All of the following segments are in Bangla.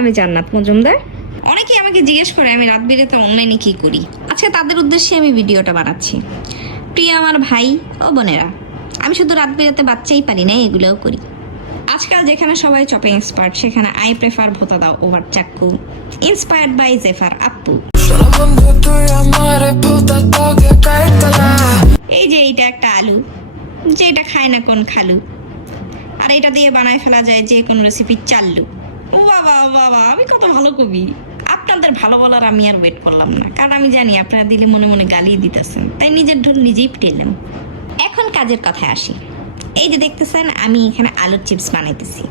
আমি জান্নাত মজুমদার। অনেকেই আমাকে জিজ্ঞেস করে আমি রাত বিরেতে অনলাইনে কি করি। আজকে তাদের উদ্দেশ্যে আমি ভিডিওটা বানাচ্ছি। প্রিয় আমার ভাই ও বোনেরা, আমি শুধু রাত বিরেতে বাচ্চাই পারি না, এগুলোও করি। আজকাল যেখানে সবাই চপিং এক্সপার্ট, সেখানে আই প্রেফার ভোতা দাও ওভার চাক্কু। ইন্সপায়ার্ড বাই জেফার আপ্পু। এই যে এইটা একটা আলু, যেটা খায় না কোন খালু, আর এটা দিয়ে বানায় ফেলা যায় যে কোনো রেসিপি চাল্লু। ও বাবা বাবা, আমি কত ভালো কবি। আপনাদের ভালো বলার আমি আর ওয়েট করলাম না, কারণ আমি জানি আপনারা দিলে মনে মনে গালিয়ে দিতেছেন, তাই নিজের ঢোল নিজেই পিটেলাম। এখন কাজের কথায় আসি। এই যে দেখতেছেন আমি এখানে আলুর চিপস বানাইতেছি।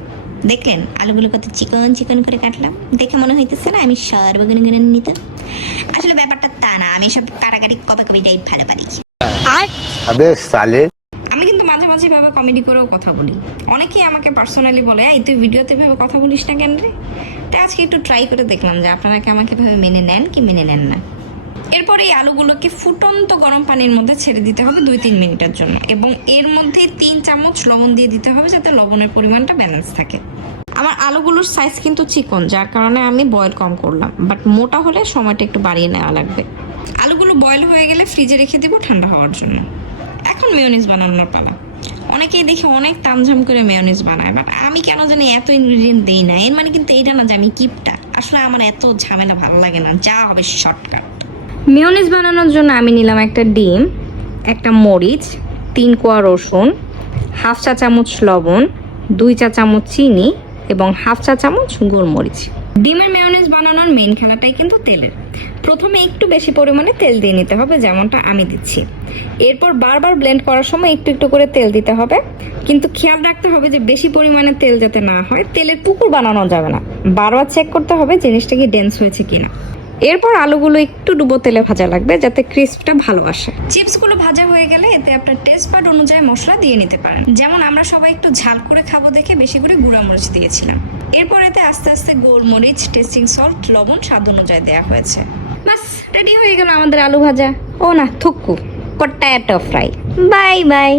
দেখলেন আলুগুলো কত চিকন চিকন করে কাটলাম, দেখে মনে হইতেছে না আমি সর্বগুণ নিতে। আসলে ব্যাপারটা তা না, আমি সব কাটাকাটি কপা কবিটাই ভালো পারি। আমি কিন্তু মাঝে মাঝে ভাবে কমেডি করেও কথা বলি। অনেকেই আমাকে পার্সোনালি বলে এই তুই ভিডিওতে ভাবে কথা বলিস না কেন রে। তাই আজকে একটু ট্রাই করে দেখলাম যে আপনারা কি আমাকে ভাবে মেনে নেন কি মেনে নেন না। এরপরে এই আলুগুলোকে ফুটন্ত গরম পানির মধ্যে ছেড়ে দিতে হবে 2-3 মিনিটের জন্য, এবং এর মধ্যে 3 চামচ লবণ দিয়ে দিতে হবে যাতে লবণের পরিমাণটা ব্যালেন্স থাকে। আমার আলুগুলোর সাইজ কিন্তু চিকন, যার কারণে আমি বয়েল কম করলাম, বাট মোটা হলে সময়টা একটু বাড়িয়ে নেওয়া লাগবে। আলুগুলো বয়েল হয়ে গেলে ফ্রিজে রেখে দিব ঠান্ডা হওয়ার জন্য। এখন মেয়োনিজ বানানোর পালা। অনেকেই দেখে অনেক তামঝাম করে মেয়োনিজ বানায়, বাট আমি কেন জানি এত ইনগ্রিডিয়েন্ট দিই না। এর মানে কিন্তু এইটা না যে আমি কিপটা, আসলে আমার এত ঝামেলা ভালো লাগে না, যা হবে শর্টকাট। মেয়োনিজ বানানোর জন্য আমি নিলাম একটা ডিম, একটা মরিচ, 3 কোয়া রসুন, 1/2 চা চামচ লবণ, 2 চা চামচ চিনি এবং 1/2 চা চামচ গোলমরিচ। ডিমের মেয়োনিজ বানানোর মেইন খেলাটাই কিন্তু তেলের। প্রথমে একটু বেশি পরিমাণে তেল দিয়ে নিতে হবে, যেমনটা আমি দিচ্ছি। এরপর বারবার ব্লেন্ড করার সময় একটু একটু করে তেল দিতে হবে, কিন্তু খেয়াল রাখতে হবে যে বেশি পরিমাণে তেল যাতে না হয়, তেলের পুকুর বানানো যাবে না। বারবার চেক করতে হবে জিনিসটা কি ডেন্স হয়েছে কিনা। এরপর আলুগুলো একটু ডুবো তেলে ভাজা লাগবে যাতে ক্রিস্পটা ভালো আসে। চিপসগুলো ভাজা হয়ে গেলে এতে আপনার টেস্ট বাড অনুযায়ী মশলা দিয়ে নিতে পারেন। যেমন আমরা সবাই একটু ঝাল করে খাবো দেখে বেশি করে গুঁড়া মরিচ দিয়েছিলাম। এরপর এতে আস্তে আস্তে গোলমরিচ, টেস্টিং সল্ট, লবণ স্বাদ অনুযায়ী দেওয়া হয়েছে। বাস রেডি হয়ে গেল আমাদের আলু ভাজা। ও না থুক্কু পটাটো ফ্রাই। Bye bye.